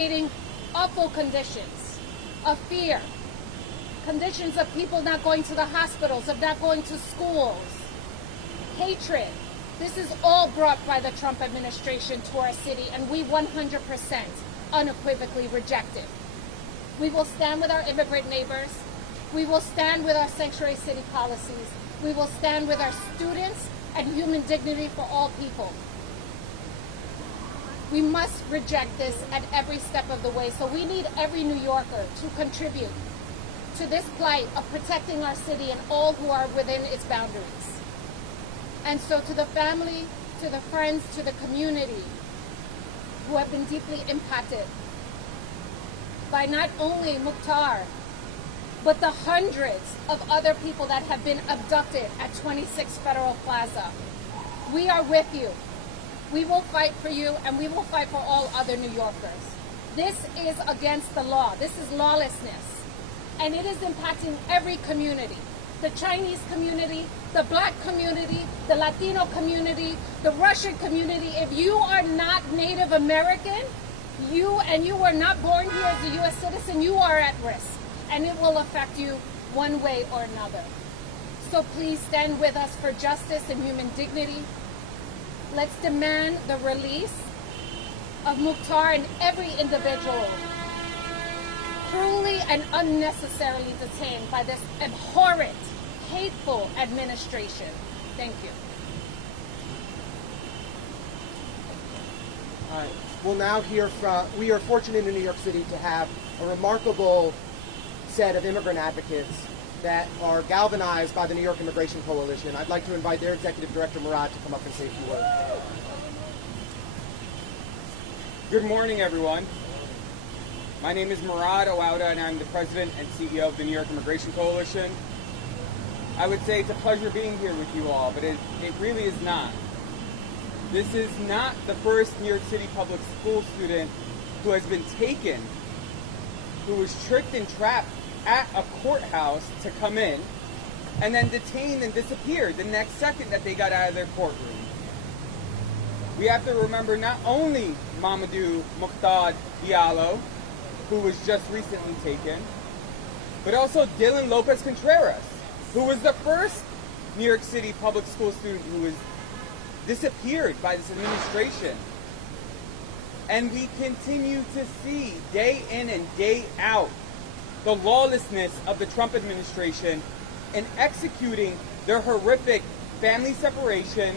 creating awful conditions of fear, conditions of people not going to the hospitals, of not going to schools, hatred. This is all brought by the Trump administration to our city, and we 100% unequivocally reject it. We will stand with our immigrant neighbors. We will stand with our sanctuary city policies. We will stand with our students and human dignity for all people. We must reject this at every step of the way. So we need every New Yorker to contribute to this plight of protecting our city and all who are within its boundaries. And so to the family, to the friends, to the community who have been deeply impacted by not only Mouctar, but the hundreds of other people that have been abducted at 26 Federal Plaza, we are with you. We will fight for you, and we will fight for all other New Yorkers. This is against the law. This is lawlessness. And it is impacting every community. The Chinese community, the Black community, the Latino community, the Russian community. If you are not Native American, you were not born here as a U.S. citizen, you are at risk. And it will affect you one way or another. So please stand with us for justice and human dignity. Let's demand the release of Mouctar and every individual cruelly and unnecessarily detained by this abhorrent, hateful administration. Thank you. All right. We'll now hear from, we are fortunate in New York City to have a remarkable set of immigrant advocates that are galvanized by the New York Immigration Coalition. I'd like to invite their executive director, Murad, to come up and say a few words. Good morning, everyone. My name is Murad Ouada, and I'm the president and CEO of the New York Immigration Coalition. I would say it's a pleasure being here with you all, but it really is not. This is not the first New York City public school student who has been taken, who was tricked and trapped at a courthouse to come in, and then detained and disappeared the next second that they got out of their courtroom. We have to remember not only Mamadou Mouctar Diallo, who was just recently taken, but also Dylan Lopez Contreras, who was the first New York City public school student who was disappeared by this administration. And we continue to see day in and day out the lawlessness of the Trump administration in executing their horrific family separation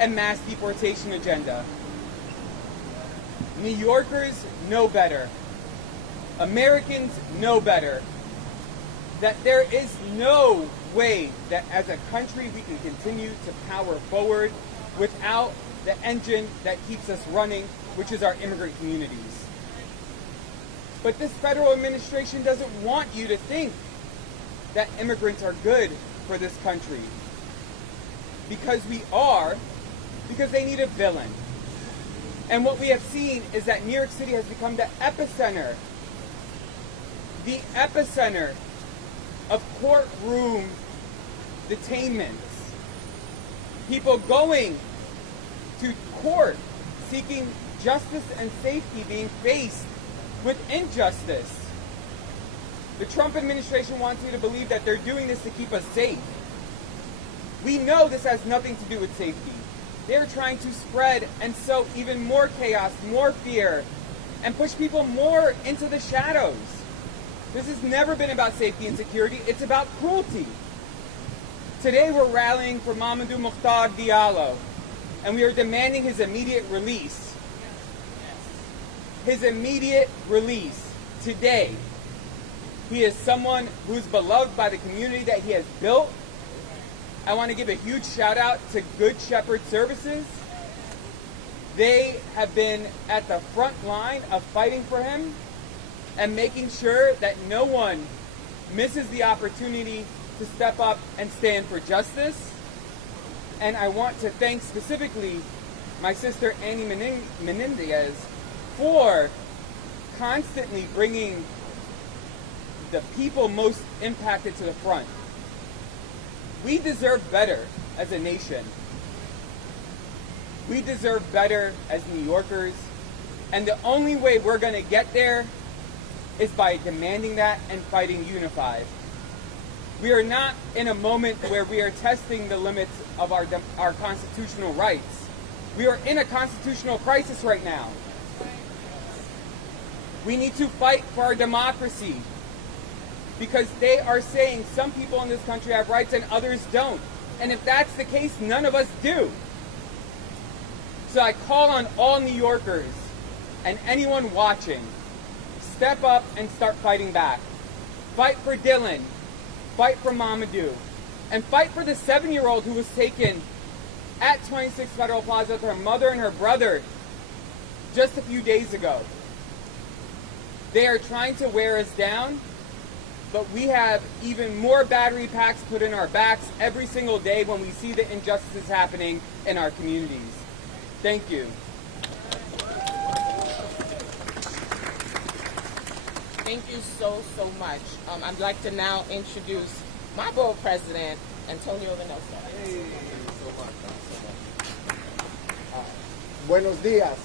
and mass deportation agenda. New Yorkers know better. Americans know better. That there is no way that as a country we can continue to power forward without the engine that keeps us running, which is our immigrant communities. But this federal administration doesn't want you to think that immigrants are good for this country. Because we are, because they need a villain. And what we have seen is that New York City has become the epicenter of courtroom detainments. People going to court seeking justice and safety being faced with injustice. The Trump administration wants you to believe that they're doing this to keep us safe. We know this has nothing to do with safety. They're trying to spread and sow even more chaos, more fear, and push people more into the shadows. This has never been about safety and security. It's about cruelty. Today we're rallying for Mamadou Mouctar Diallo, and we are demanding his immediate release. His immediate release today. He is someone who's beloved by the community that he has built. I want to give a huge shout out to Good Shepherd Services. They have been at the front line of fighting for him and making sure that no one misses the opportunity to step up and stand for justice. And I want to thank specifically my sister Annie Menendez for constantly bringing the people most impacted to the front. We deserve better as a nation. We deserve better as New Yorkers. And the only way we're going to get there is by demanding that and fighting unified. We are not in a moment where we are testing the limits of our constitutional rights. We are in a constitutional crisis right now. We need to fight for our democracy because they are saying some people in this country have rights and others don't. And if that's the case, none of us do. So I call on all New Yorkers and anyone watching, step up and start fighting back. Fight for Dylan, fight for Mamadou, and fight for the 7-year-old who was taken at 26 Federal Plaza with her mother and her brother just a few days ago. They are trying to wear us down, but we have even more battery packs put in our backs every single day when we see the injustices happening in our communities. Thank you. Thank you so much. I'd like to now introduce my board president, Antonio Venosa. Buenos días.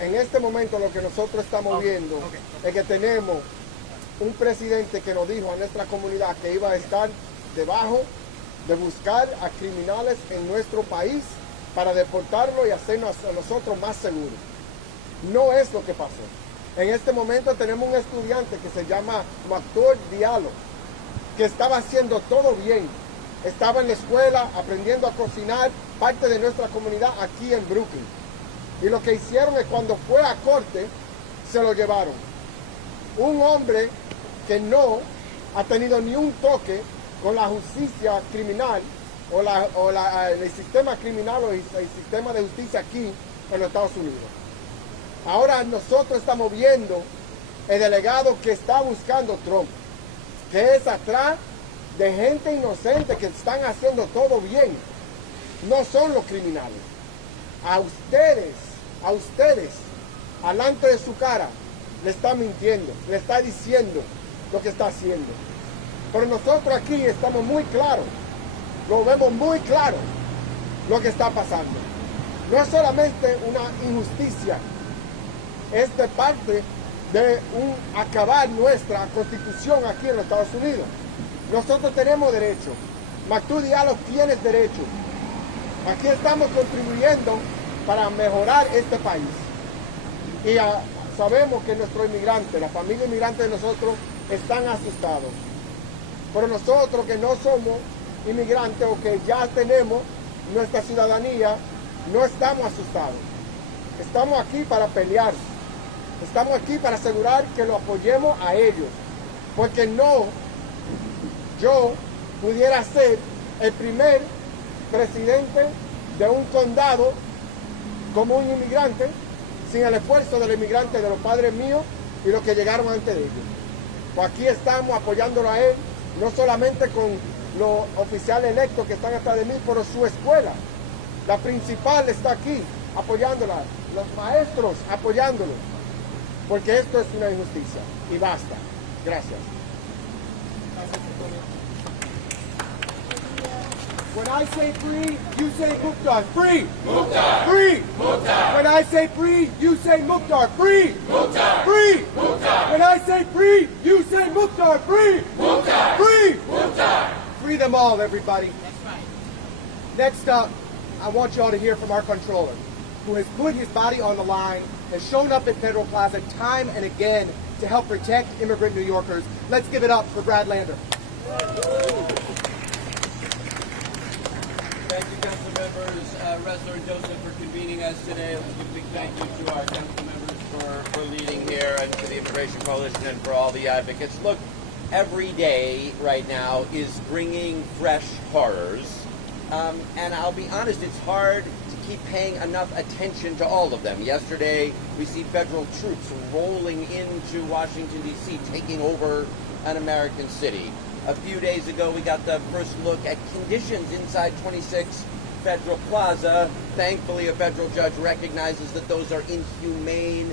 En este momento lo que nosotros estamos viendo es que tenemos un presidente que nos dijo a nuestra comunidad que iba a estar debajo de buscar a criminales en nuestro país para deportarlo y hacernos a nosotros más seguros. No es lo que pasó. En este momento tenemos un estudiante que se llama Mouctar Diallo, que estaba haciendo todo bien. Estaba en la escuela aprendiendo a cocinar, parte de nuestra comunidad aquí en Brooklyn. Y lo que hicieron es cuando fue a corte, se lo llevaron. Un hombre que no ha tenido ni un toque con la justicia criminal el sistema criminal o el sistema de justicia aquí en los Estados Unidos. Ahora nosotros estamos viendo el delegado que está buscando Trump, que es atrás de gente inocente que están haciendo todo bien. No son los criminales. A ustedes, alante de su cara, le está mintiendo, le está diciendo lo que está haciendo. Pero nosotros aquí estamos muy claros, lo vemos muy claro lo que está pasando. No es solamente una injusticia, es de parte de acabar nuestra constitución aquí en los Estados Unidos. Nosotros tenemos derecho. Mouctar Diallo tiene derecho. Aquí estamos contribuyendo para mejorar este país. Y sabemos que nuestros inmigrantes, la familia inmigrante de nosotros, están asustados. Pero nosotros que no somos inmigrantes o que ya tenemos nuestra ciudadanía, no estamos asustados. Estamos aquí para pelear. Estamos aquí para asegurar que lo apoyemos a ellos. Porque no, yo pudiera ser el primer presidente de un condado como un inmigrante sin el esfuerzo del inmigrante de los padres míos y los que llegaron antes de ellos. Pues aquí estamos apoyándolo a él, no solamente con los oficiales electos que están atrás de mí, pero su escuela. La principal está aquí apoyándola, los maestros apoyándolo, porque esto es una injusticia y basta. Gracias. When I say free, you say Mouctar. Free! Mouctar! Free! Mouctar! When I say free, you say Mouctar. Free! Mouctar! Free! Mouctar! When I say free, you say Mouctar. Free! Mouctar! Free! Mouctar! Free them all, everybody. That's right. Next up, I want you all to hear from our controller, who has put his body on the line, has shown up at Federal Plaza time and again to help protect immigrant New Yorkers. Let's give it up for Brad Lander. Thank you, council members, Ressler and Joseph, for convening us today. Let's give a big thank you to our council members for leading here, and to the Immigration Coalition, and for all the advocates. Look, every day right now is bringing fresh horrors, and I'll be honest, it's hard to keep paying enough attention to all of them. Yesterday, we see federal troops rolling into Washington, D.C., taking over an American city. A few days ago, we got the first look at conditions inside 26 Federal Plaza. Thankfully, a federal judge recognizes that those are inhumane,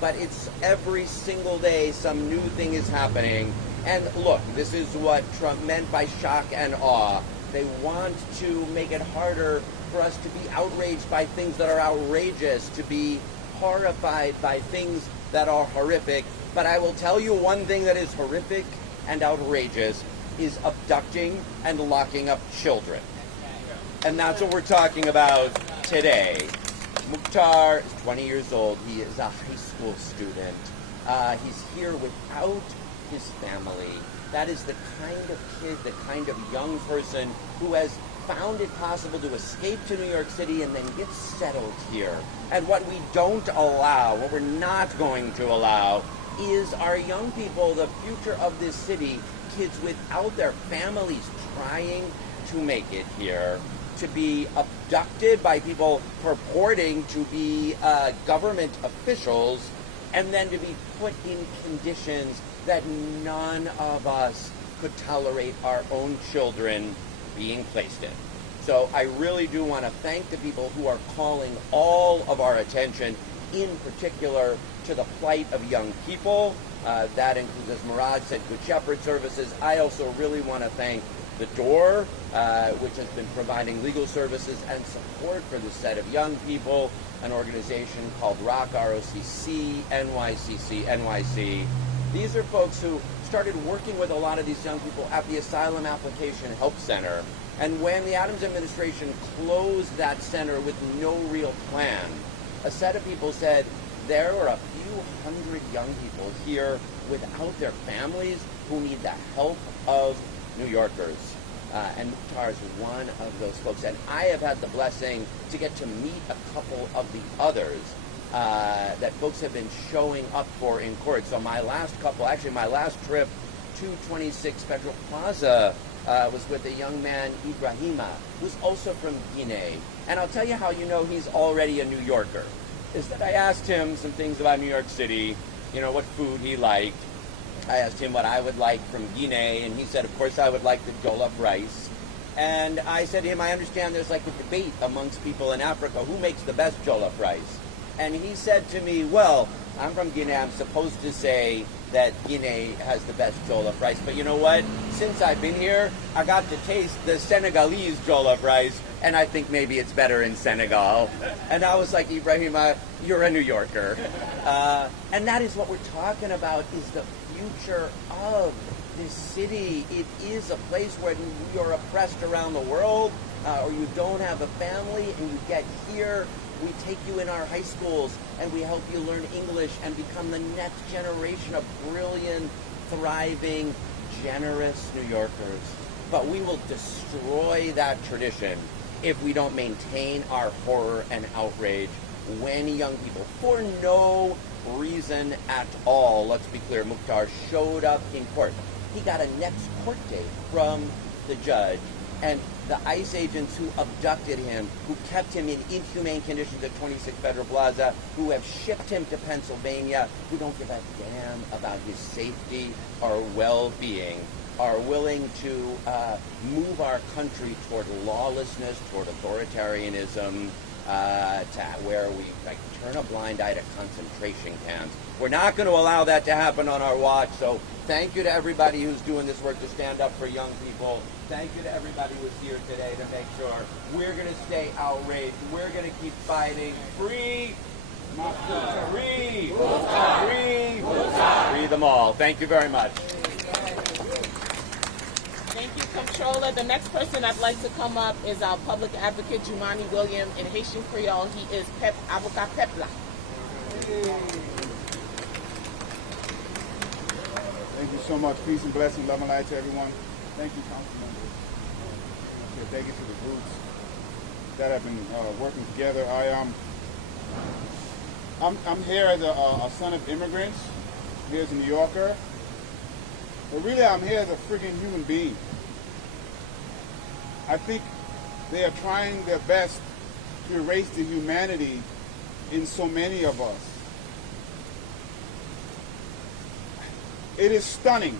but it's every single day some new thing is happening. And look, this is what Trump meant by shock and awe. They want to make it harder for us to be outraged by things that are outrageous, to be horrified by things that are horrific. But I will tell you one thing that is horrific and outrageous is abducting and locking up children. And that's what we're talking about today. Mouctar is 20 years old. He is a high school student. He's here without his family. That is the kind of kid, the kind of young person who has found it possible to escape to New York City and then get settled here. And what we don't allow, what we're not going to allow, is our young people, the future of this city, kids without their families trying to make it here, to be abducted by people purporting to be government officials, and then to be put in conditions that none of us could tolerate our own children being placed in. So I really do want to thank the people who are calling all of our attention, in particular, to the plight of young people. That includes, as Murad said, Good Shepherd Services. I also really want to thank The Door, which has been providing legal services and support for this set of young people, an organization called ROC, ROCC, NYC. These are folks who started working with a lot of these young people at the Asylum Application Help Center. And when the Adams administration closed that center with no real plan, a set of people said, there are a few hundred young people here without their families who need the help of New Yorkers. And Mouctar is one of those folks. And I have had the blessing to get to meet a couple of the others that folks have been showing up for in court. So my last trip to 26 Federal Plaza was with a young man, Ibrahima, who's also from Guinea. And I'll tell you how you know he's already a New Yorker, is that I asked him some things about New York City, what food he liked. I asked him what I would like from Guinea, and he said, of course, I would like the jollof rice. And I said to him, I understand there's like a debate amongst people in Africa, who makes the best jollof rice? And he said to me, well, I'm from Guinea, I'm supposed to say that Guinea has the best jollof rice, but you know what? Since I've been here, I got to taste the Senegalese jollof rice, and I think maybe it's better in Senegal. And I was like, Ibrahima, you're a New Yorker. And that is what we're talking about, is the future of this city. It is a place where you're oppressed around the world, or you don't have a family, and you get here. We take you in our high schools, and we help you learn English and become the next generation of brilliant, thriving, generous New Yorkers. But we will destroy that tradition if we don't maintain our horror and outrage when young people, for no reason at all, let's be clear, Mouctar showed up in court. He got a next court date from the judge, and the ICE agents who abducted him, who kept him in inhumane conditions at 26 Federal Plaza, who have shipped him to Pennsylvania, who don't give a damn about his safety or well-being, are willing to move our country toward lawlessness, toward authoritarianism, to where we turn a blind eye to concentration camps. We're not going to allow that to happen on our watch, so thank you to everybody who's doing this work to stand up for young people. Thank you to everybody who's here today to make sure we're going to stay outraged. We're going to keep fighting. Free Mouctar! Free Mouctar! Free Mouctar! Free them all. Thank you very much. Thank you, Comptroller. The next person I'd like to come up is our public advocate, Jumani William, in Haitian Creole. He is Avocat Pepla. Thank you so much. Peace and blessing, love and light to everyone. Thank you, council members. Thank you to the groups that have been working together. I'm here as a son of immigrants. I'm here as a New Yorker. But really, I'm here as a freaking human being. I think they are trying their best to erase the humanity in so many of us. It is stunning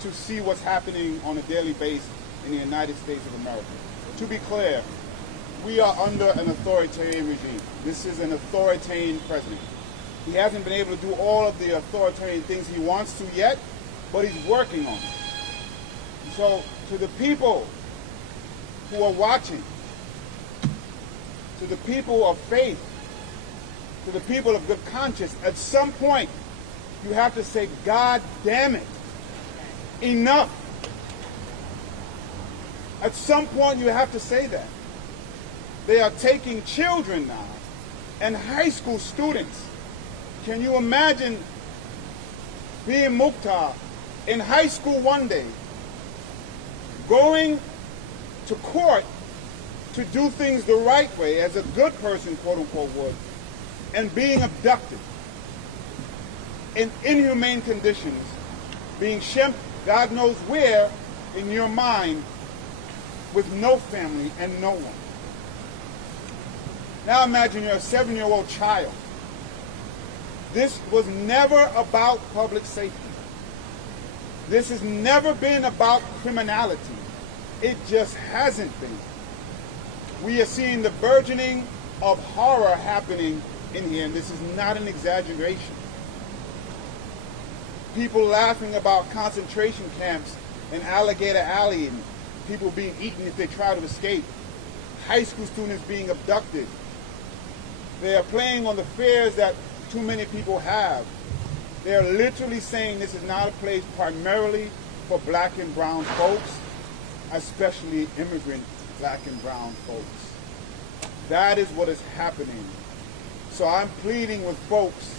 to see what's happening on a daily basis in the United States of America. To be clear, we are under an authoritarian regime. This is an authoritarian president. He hasn't been able to do all of the authoritarian things he wants to yet, but he's working on it. So to the people who are watching, to the people of faith, to the people of good conscience, at some point you have to say, God damn it, enough. At some point you have to say that. They are taking children now and high school students. Can you imagine being Mouctar in high school one day, going to court to do things the right way as a good person, quote unquote, would, and being abducted in inhumane conditions, being shipped God knows where in your mind with no family and no one. Now imagine you're a 7-year-old child. This was never about public safety. This has never been about criminality. It just hasn't been. We are seeing the burgeoning of horror happening in here, and this is not an exaggeration. People laughing about concentration camps in Alligator Alley and people being eaten if they try to escape. High school students being abducted. They are playing on the fears that too many people have. They are literally saying this is not a place primarily for black and brown folks, especially immigrant black and brown folks. That is what is happening. So I'm pleading with folks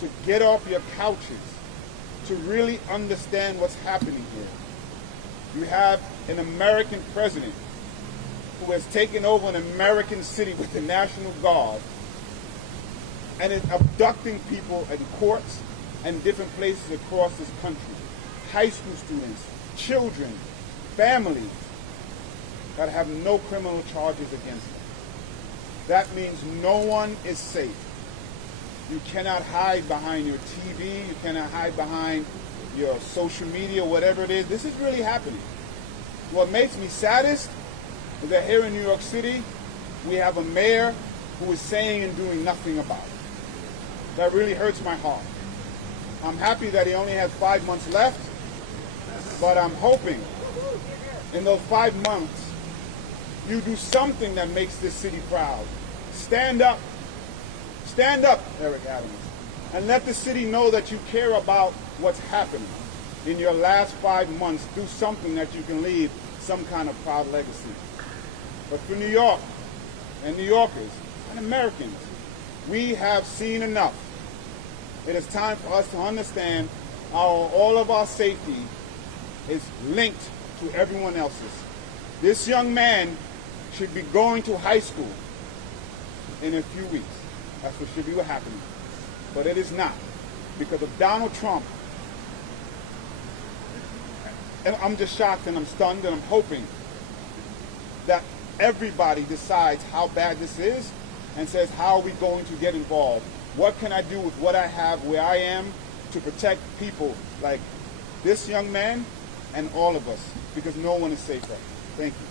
to get off your couches, to really understand what's happening here. You have an American president who has taken over an American city with the National Guard and is abducting people in courts and different places across this country. High school students, children, families that have no criminal charges against them. That means no one is safe. You cannot hide behind your TV, you cannot hide behind your social media, whatever it is. This is really happening. What makes me saddest is that here in New York City, we have a mayor who is saying and doing nothing about it. That really hurts my heart. I'm happy that he only has 5 months left, but I'm hoping in those 5 months, you do something that makes this city proud. Stand up, Eric Adams, and let the city know that you care about what's happening. In your last 5 months, do something that you can leave some kind of proud legacy. But for New York and New Yorkers and Americans, we have seen enough. It is time for us to understand how all of our safety is linked to everyone else's. This young man should be going to high school in a few weeks. That's what should be happening. But it is not, because of Donald Trump. And I'm just shocked and I'm stunned, and I'm hoping that everybody decides how bad this is and says, how are we going to get involved? What can I do with what I have where I am to protect people like this young man and all of us, because no one is safer. Thank you.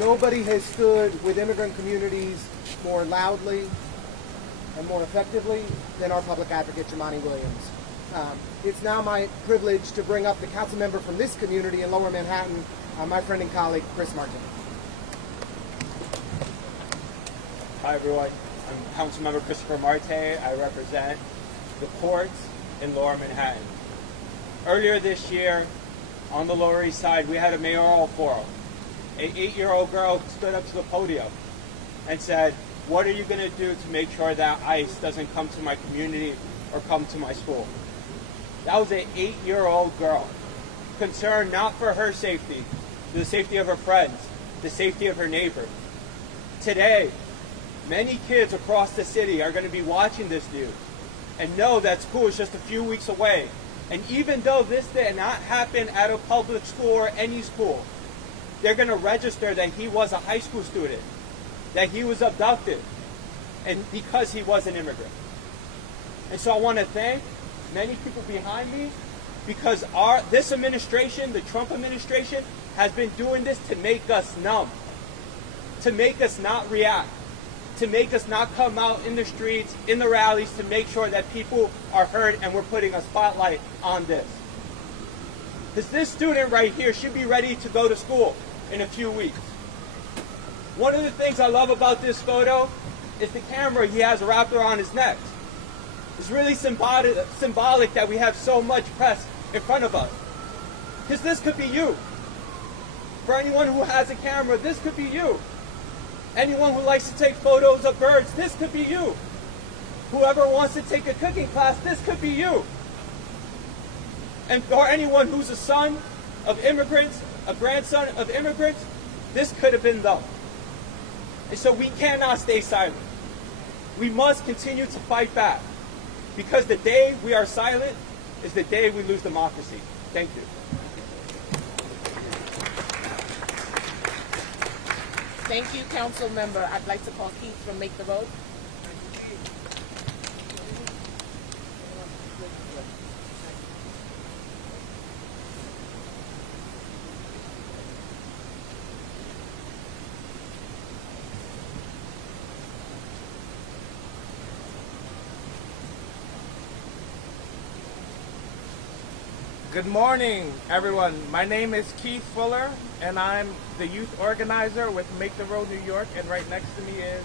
Nobody has stood with immigrant communities more loudly and more effectively than our public advocate, Jumaane Williams. It's now my privilege to bring up the council member from this community in Lower Manhattan, my friend and colleague, Chris Martin. Hi everyone, I'm Councilmember Christopher Marte. I represent the courts in Lower Manhattan. Earlier this year, on the Lower East Side, we had a mayoral forum. An 8-year-old girl stood up to the podium and said, what are you going to do to make sure that ICE doesn't come to my community or come to my school? That was an 8-year-old girl, concerned not for her safety, the safety of her friends, the safety of her neighbors. Today, many kids across the city are going to be watching this news and know that school is just a few weeks away. And even though this did not happen at a public school or any school, they're going to register that he was a high school student, that he was abducted, and because he was an immigrant. And so I want to thank many people behind me, because this administration, the Trump administration, has been doing this to make us numb, to make us not react, to make us not come out in the streets, in the rallies, to make sure that people are heard, and we're putting a spotlight on this. Because this student right here should be ready to go to school in a few weeks. One of the things I love about this photo is the camera he has wrapped around his neck. It's really symbolic that we have so much press in front of us. Because this could be you. For anyone who has a camera, this could be you. Anyone who likes to take photos of birds, this could be you. Whoever wants to take a cooking class, this could be you. And for anyone who's a son of immigrants, a grandson of immigrants, this could have been them. And so we cannot stay silent. We must continue to fight back. Because the day we are silent is the day we lose democracy. Thank you. Thank you, Council Member. I'd like to call Keith from Make the Vote. Good morning, everyone. My name is Keith Fuller, and I'm the youth organizer with Make the Road New York, and right next to me is...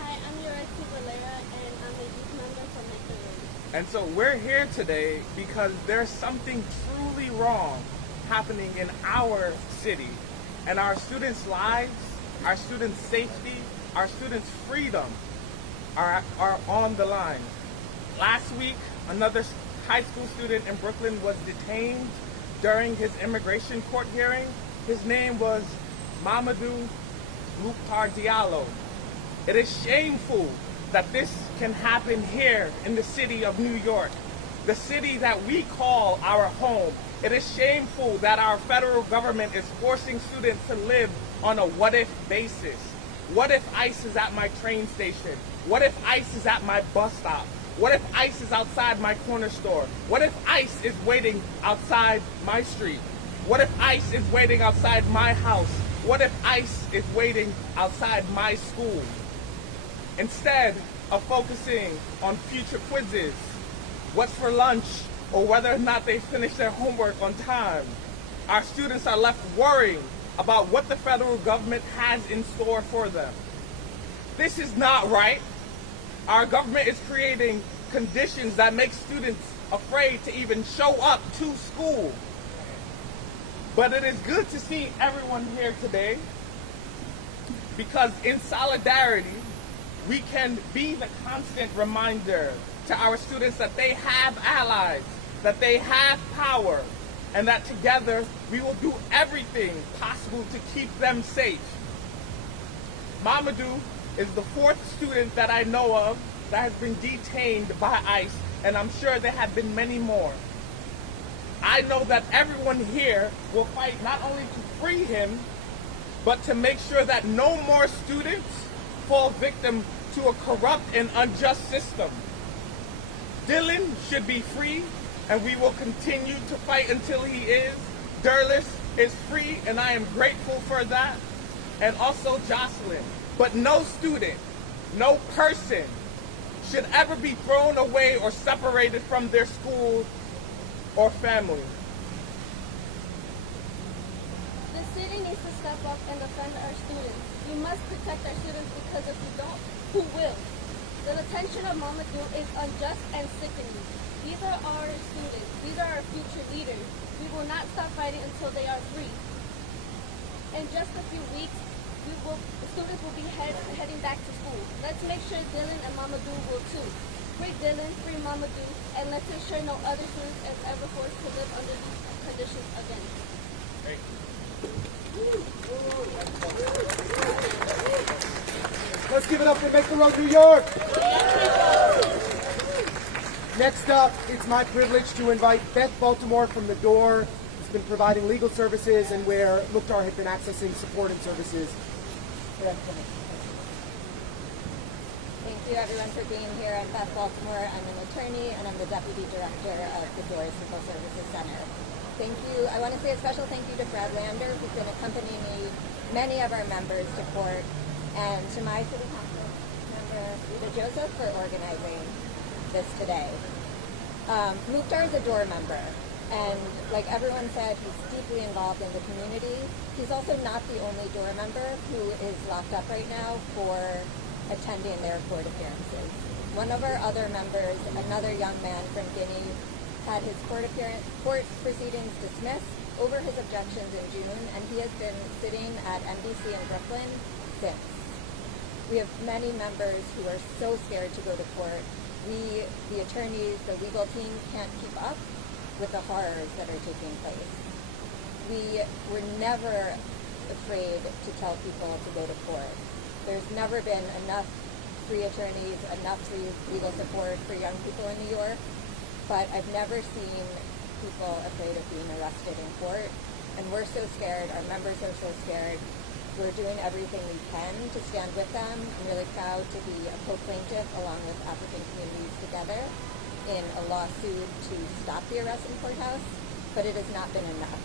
Hi, I'm Yoresi Valera, and I'm a youth member from Make the Road. And so we're here today because there's something truly wrong happening in our city, and our students' lives, our students' safety, our students' freedom are on the line. Last week, another high school student in Brooklyn was detained during his immigration court hearing. His name was Mamadou Mouctar Diallo. It is shameful that this can happen here in the city of New York, the city that we call our home. It is shameful that our federal government is forcing students to live on a what-if basis. What if ICE is at my train station? What if ICE is at my bus stop? What if ICE is outside my corner store? What if ICE is waiting outside my street? What if ICE is waiting outside my house? What if ICE is waiting outside my school? Instead of focusing on future quizzes, what's for lunch, or whether or not they finish their homework on time, our students are left worrying about what the federal government has in store for them. This is not right. Our government is creating conditions that make students afraid to even show up to school. But it is good to see everyone here today, because in solidarity, we can be the constant reminder to our students that they have allies, that they have power, and that together we will do everything possible to keep them safe. Mamadou is the 4th student that I know of that has been detained by ICE, and I'm sure there have been many more. I know that everyone here will fight not only to free him, but to make sure that no more students fall victim to a corrupt and unjust system. Dylan should be free, and we will continue to fight until he is. Derlis is free, and I am grateful for that. And also Jocelyn. But no student, no person should ever be thrown away or separated from their school or family. The city needs to step up and defend our students. We must protect our students, because if we don't, who will? The detention of Mamadou is unjust and sickening. These are our students. These are our future leaders. We will not stop fighting until they are free. In just a few weeks, students will be heading back to school. Let's make sure Dylan and Mamadou will too. Free Dylan, free Mamadou, and let's ensure no other students is ever forced to live under these conditions again. Thank you. Let's give it up for Make the Road New York. Next up, it's my privilege to invite Beth Baltimore from The Door, who's been providing legal services and where Mouctar had been accessing support and services. Thank you, everyone, for being here. I'm Beth Baltimore. I'm an attorney, and I'm the Deputy Director of the Doors Civil Services Center. Thank you. I want to say a special thank you to Fred Lander, who's been accompanying many of our members to court, and to my City Council member, Rita Joseph, for organizing this today. Mouctar is a door member. And like everyone said, he's deeply involved in the community. He's also not the only DOOR member who is locked up right now for attending their court appearances. One of our other members, another young man from Guinea, had his court proceedings dismissed over his objections in June, and he has been sitting at NBC in Brooklyn since. We have many members who are so scared to go to court. We, the attorneys, the legal team, can't keep up with the horrors that are taking place. We were never afraid to tell people to go to court. There's never been enough free attorneys, enough free legal support for young people in New York, but I've never seen people afraid of being arrested in court, and we're so scared, our members are so scared. We're doing everything we can to stand with them. I'm really proud to be a co-plaintiff along with African Communities Together in a lawsuit to stop the arrest in courthouse, but it has not been enough.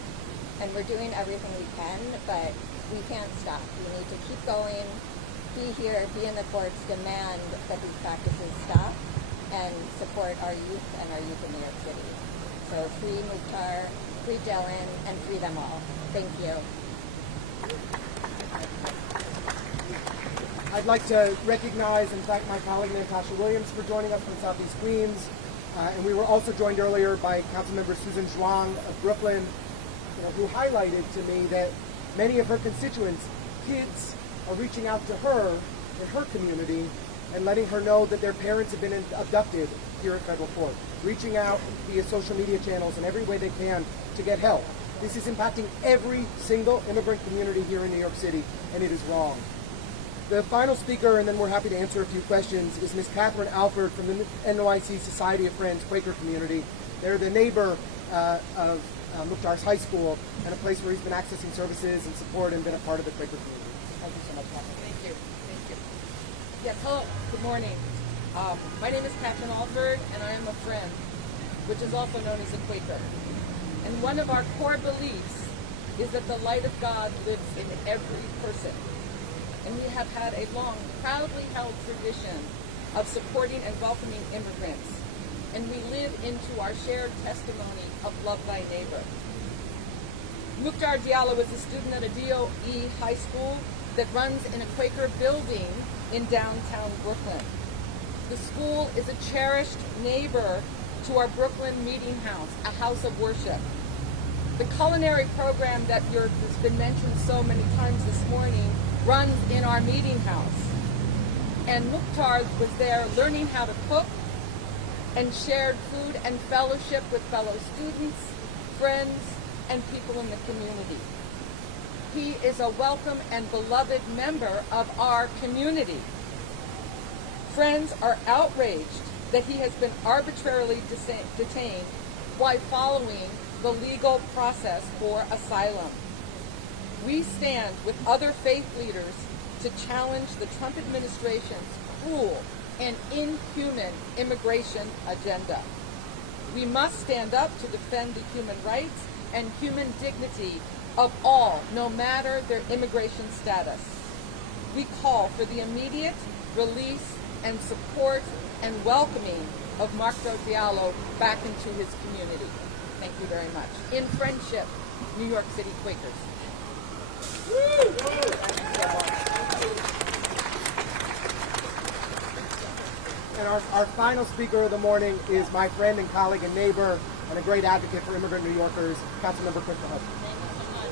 And we're doing everything we can, but we can't stop. We need to keep going, be here, be in the courts, demand that these practices stop, and support our youth and our youth in New York City. So free Mouctar, free Dylan, and free them all. Thank you. I'd like to recognize and thank my colleague Natasha Williams for joining us from Southeast Queens. And we were also joined earlier by Councilmember Susan Zhuang of Brooklyn, who highlighted to me that many of her constituents, kids, are reaching out to her in her community and letting her know that their parents have been abducted here at federal court, reaching out via social media channels in every way they can to get help. This is impacting every single immigrant community here in New York City, and it is wrong. The final speaker, and then we're happy to answer a few questions, is Ms. Catherine Alford from the NYC Society of Friends Quaker community. They're the neighbor of Mouctar's high school and a place where he's been accessing services and support and been a part of the Quaker community. Thank you so much, Catherine. Thank you. Thank you. Yes, hello. Good morning. My name is Catherine Alford, and I am a friend, which is also known as a Quaker. And one of our core beliefs is that the light of God lives in every person. And we have had a long, proudly held tradition of supporting and welcoming immigrants. And we live into our shared testimony of love thy neighbor. Mouctar Diallo is a student at a DOE high school that runs in a Quaker building in downtown Brooklyn. The school is a cherished neighbor to our Brooklyn Meeting House, a house of worship. The culinary program that has been mentioned so many times this morning runs in our meeting house. And Mouctar was there learning how to cook and shared food and fellowship with fellow students, friends, and people in the community. He is a welcome and beloved member of our community. Friends are outraged that he has been arbitrarily detained while following the legal process for asylum. We stand with other faith leaders to challenge the Trump administration's cruel and inhuman immigration agenda. We must stand up to defend the human rights and human dignity of all, no matter their immigration status. We call for the immediate release and support and welcoming of Mouctar Diallo back into his community. Thank you very much. In friendship, New York City Quakers. And our final speaker of the morning is my friend and colleague and neighbor and a great advocate for immigrant New Yorkers, Councilmember Krista Hudson. Thank you so much.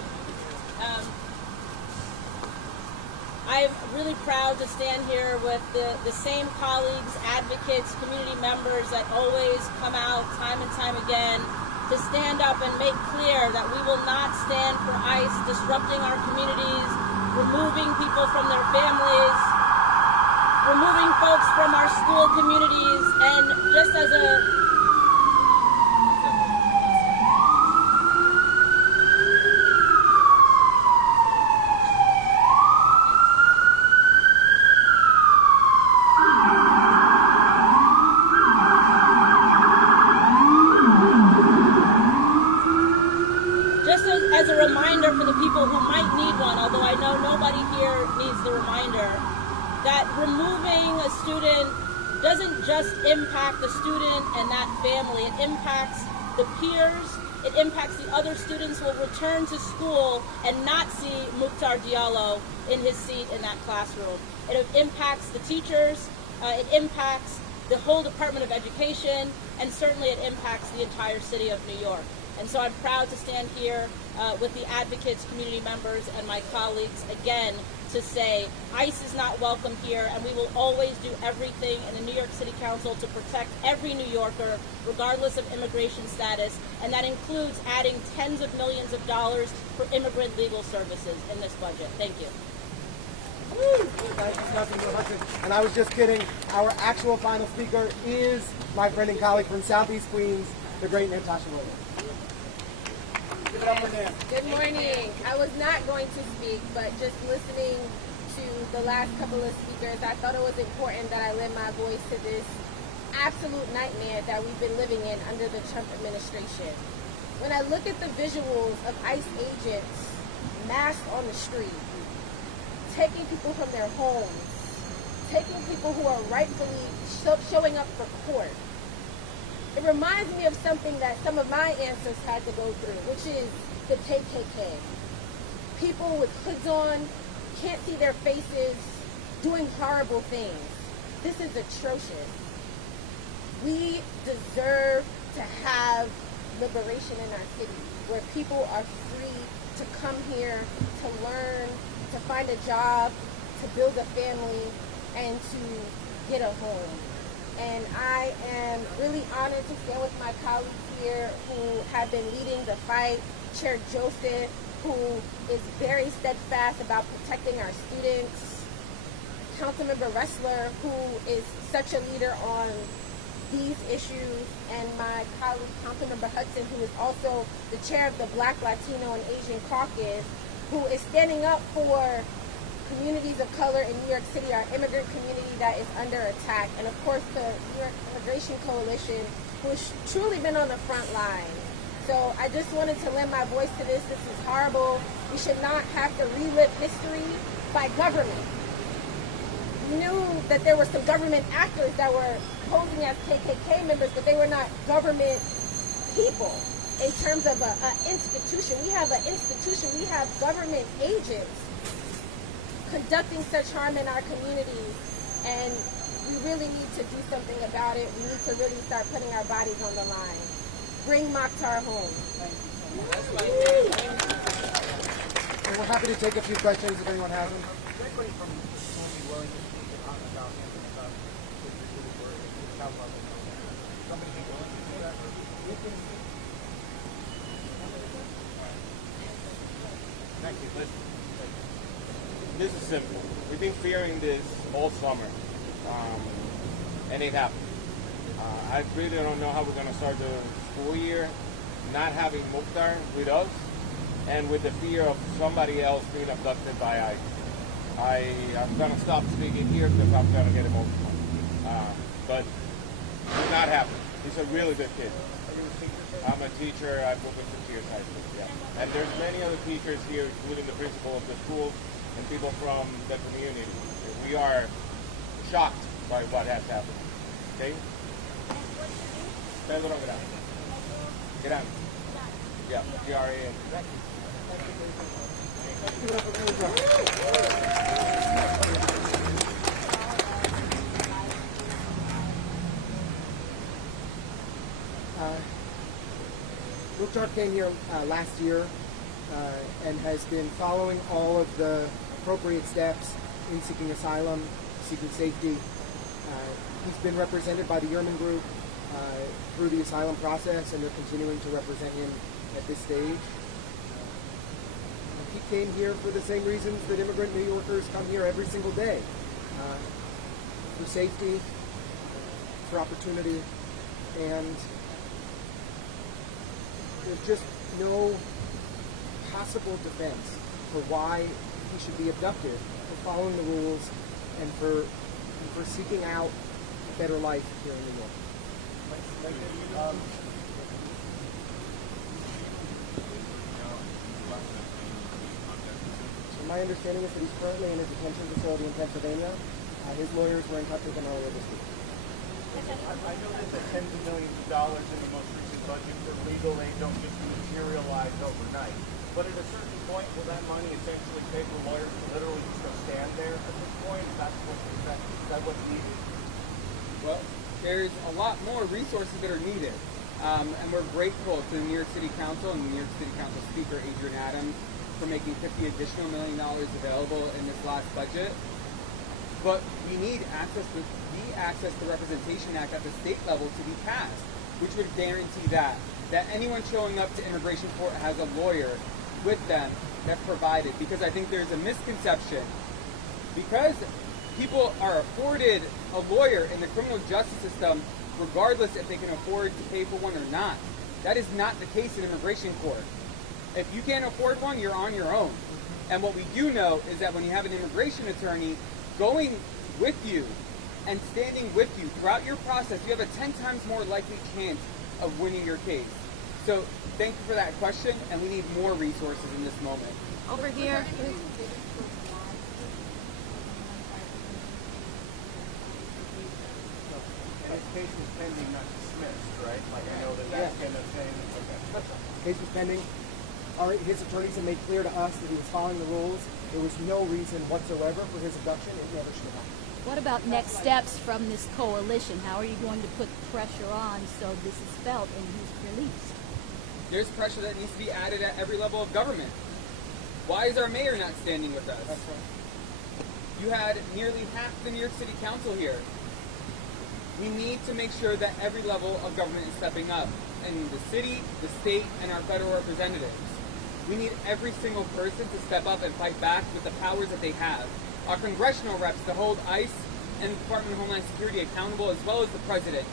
I'm really proud to stand here with the same colleagues, advocates, community members that always come out time and time again to stand up and make clear that we will not stand for ICE disrupting our communities, removing people from their families, removing folks from our school communities, and just as a reminder for the people who might need one, although I know nobody here needs the reminder, that removing a student doesn't just impact the student and that family. It impacts the peers It impacts the other students who will return to school and not see Mouctar Diallo in his seat in that classroom. It impacts the teachers, it impacts the whole Department of Education, and certainly it impacts the entire city of New York. And so I'm proud to stand here with the advocates, community members, and my colleagues again to say ICE is not welcome here, and we will always do everything in the New York City Council to protect every New Yorker, regardless of immigration status, and that includes adding tens of millions of dollars for immigrant legal services in this budget. Thank you. Thank you, Councilmember Hudson. And I was just kidding. Our actual final speaker is my friend and colleague from Southeast Queens, the great Natasha Williams. Give it up for Nan. Good morning. I was not going to speak, but just listening to the last couple of speakers, I thought it was important that I lend my voice to this absolute nightmare that we've been living in under the Trump administration. When I look at the visuals of ICE agents masked on the street, taking people from their homes, taking people who are rightfully showing up for court, it reminds me of something that some of my ancestors had to go through, which is the KKK. People with hoods on, can't see their faces, doing horrible things. This is atrocious. We deserve to have liberation in our city, where people are free to come here, to learn, to find a job, to build a family, and to get a home. And I am really honored to stand with my colleagues here who have been leading the fight. Chair Joseph, who is very steadfast about protecting our students. Councilmember Ressler, who is such a leader on these issues. And my colleague, Councilmember Hudson, who is also the chair of the Black, Latino, and Asian Caucus, who is standing up for communities of color in New York City, our immigrant community that is under attack, and of course the New York Immigration Coalition, who has truly been on the front line. So I just wanted to lend my voice to this. This is horrible. We should not have to relive history by government. We knew that there were some government actors that were posing as KKK members, but they were not government people in terms of an institution. We have an institution. We have government agents conducting such harm in our communities, and we really need to do something about it. We need to really start putting our bodies on the line. Bring Mouctar home. And we're happy to take a few questions if anyone has them. Thank you. This is simple. We've been fearing this all summer, and it happened. I really don't know how we're going to start the school year not having Mouctar with us and with the fear of somebody else being abducted by ICE. I'm going to stop speaking here because I'm going to get emotional. But it did not happen. He's a really good kid. I'm a teacher. I've worked with Tears High School. Yeah. And there's many other teachers here, including the principal of the school and people from the community. We are shocked by what has happened. Okay? Pedro Gran. Yeah, G-R-A-N. Mouctar came here last year and has been following all of the appropriate steps in seeking asylum, seeking safety. He's been represented by the Yerman Group through the asylum process, and they're continuing to represent him at this stage. He came here for the same reasons that immigrant New Yorkers come here every single day. For safety, for opportunity, and there's just no possible defense for why he should be abducted, for following the rules, and for seeking out a better life here in New York. So my understanding is that he's currently in a detention facility in Pennsylvania. His lawyers were in touch with him earlier this week. I know that the tens of millions of dollars in the most recent budget for legal aid don't just materialize overnight. But at a certain point, will that money essentially pay for lawyers to literally just go stand there at this point? Is that what's needed? Well, there's a lot more resources that are needed. And we're grateful to the New York City Council and the New York City Council Speaker, Adrian Adams, for making $50 additional million available in this last budget. But we need access to the Representation Act at the state level to be passed, which would guarantee that anyone showing up to immigration court has a lawyer with them that's provided. Because I think there's a misconception. Because people are afforded a lawyer in the criminal justice system, regardless if they can afford to pay for one or not. That is not the case in immigration court. If you can't afford one, you're on your own. And what we do know is that when you have an immigration attorney going with you and standing with you throughout your process, you have a 10 times more likely chance of winning your case. So thank you for that question, and we need more resources in this moment. Over here. His case is pending, not dismissed, right? Like I know that's kind of thing. Okay. Case was pending. His attorneys have made clear to us that he was following the rules. There was no reason whatsoever for his abduction. It never should have happened. What about next steps from this coalition? How are you going to put pressure on so this is felt and he's released? There's pressure that needs to be added at every level of government. Why is our mayor not standing with us? That's right. You had nearly half the New York City Council here. We need to make sure that every level of government is stepping up, in the city, the state, and our federal representatives. We need every single person to step up and fight back with the powers that they have. Our congressional reps to hold ICE and the Department of Homeland Security accountable, as well as the president.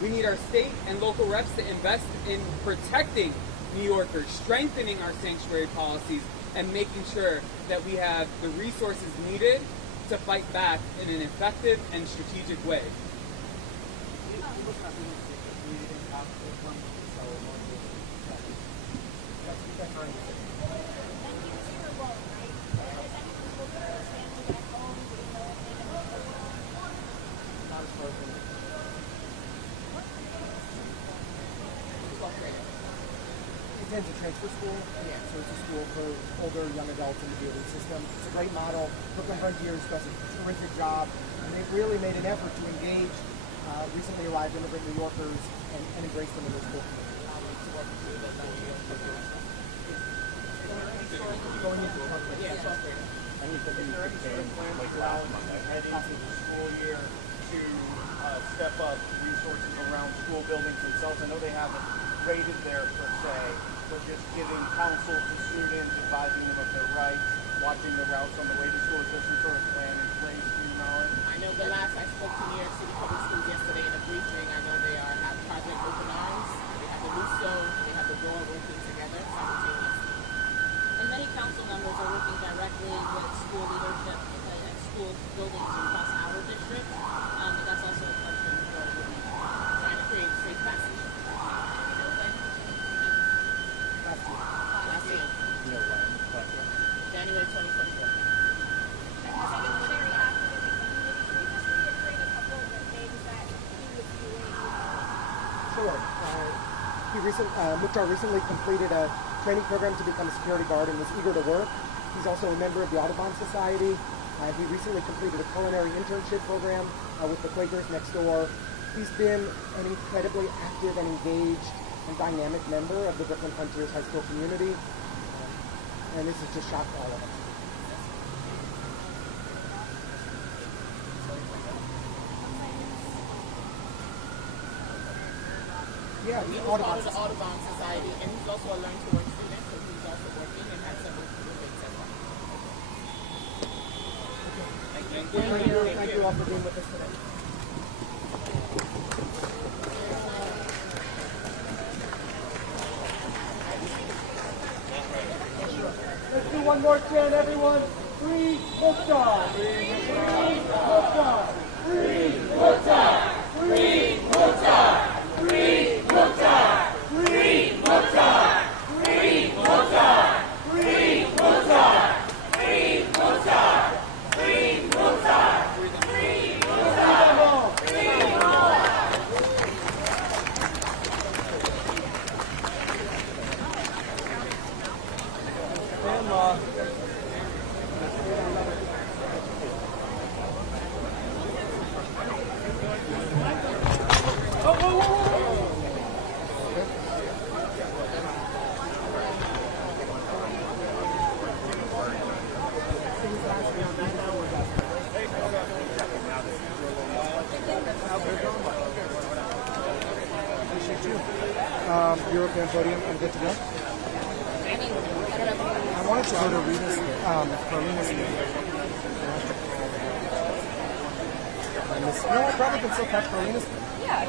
We need our state and local reps to invest in protecting New Yorkers, strengthening our sanctuary policies, and making sure that we have the resources needed to fight back in an effective and strategic way. It's a transfer school, so it's a school for older, young adults in the DOE system. It's a great model. Brooklyn Frontiers does a terrific job, and they've really made an effort to engage recently arrived immigrant New Yorkers and embrace them in their school community. Going into the I need to be prepared like last Monday. Heading into the school year to step up resources around school buildings themselves. I know they haven't rated there per se, but just giving counsel to students, advising them of their rights, watching the routes on the way to school. Is there some sort of plan in place, to your knowledge? I know the last I spoke to New York City Public Schools yesterday in a briefing, I know they have Project Open Arms, they have the Luso, they have the Door working together simultaneously. And many council members are working directly with school leadership at school buildings across our district. But that's also a question for trying to create safe passage. Last year. January 2024. Sure. Mouctar recently completed a training program to become a security guard and was eager to work. He's also a member of the Audubon Society. He recently completed a culinary internship program with the Quakers next door. He's been an incredibly active and engaged and dynamic member of the Brooklyn Frontiers High School community. And this has just shocked all of us. Yeah, he's part of the Audubon Society, and he's also a Learn to Work student, so he's also working and has several things as well. Thank you all for being with us today. Let's do one more chant, everyone. Free Mouctar! Free Mouctar! Free Mouctar! Free Mouctar! Free Mouctar! Free Mouctar! Free Mouctar! Free Mouctar! Free Mouctar! Free Mouctar! Free Mouctar! Free Mouctar! You're okay on podium. I'm good to go. I wanted to go to Rita's, Carolina's thing. No, I probably can still catch Carolina's thing. Yeah,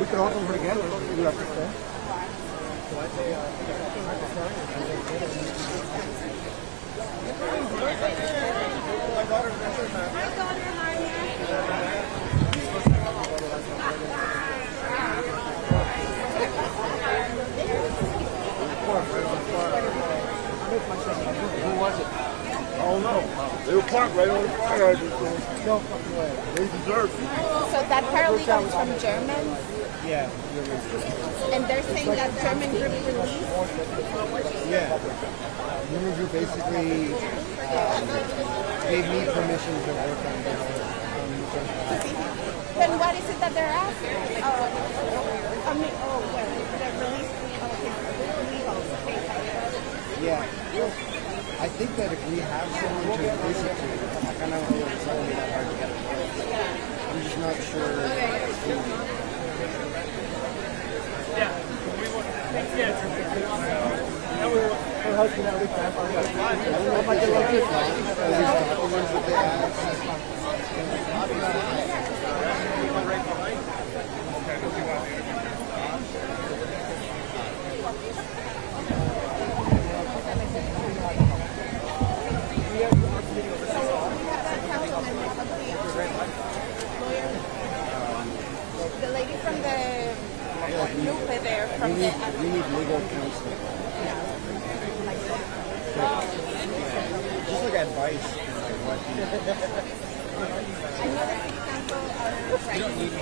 We could all go over together. You have to stay. Who was it? I don't know. They were parked right on the fire hydrant. No fucking way. They deserve it. So that paralegal is from German, Yeah. and they're saying that German group released. Yeah. Human Group basically gave me permission to work on this. Then what is it that they're asking? They're releasing Yeah. I think that if we have someone to basically, I kind of know it's not going to be that hard to get. I'm just not sure. Her husband had a big time. I don't know if I can like this one. These documents that they The lady from the group there, from we need legal counsel. Just like advice. You don't need me.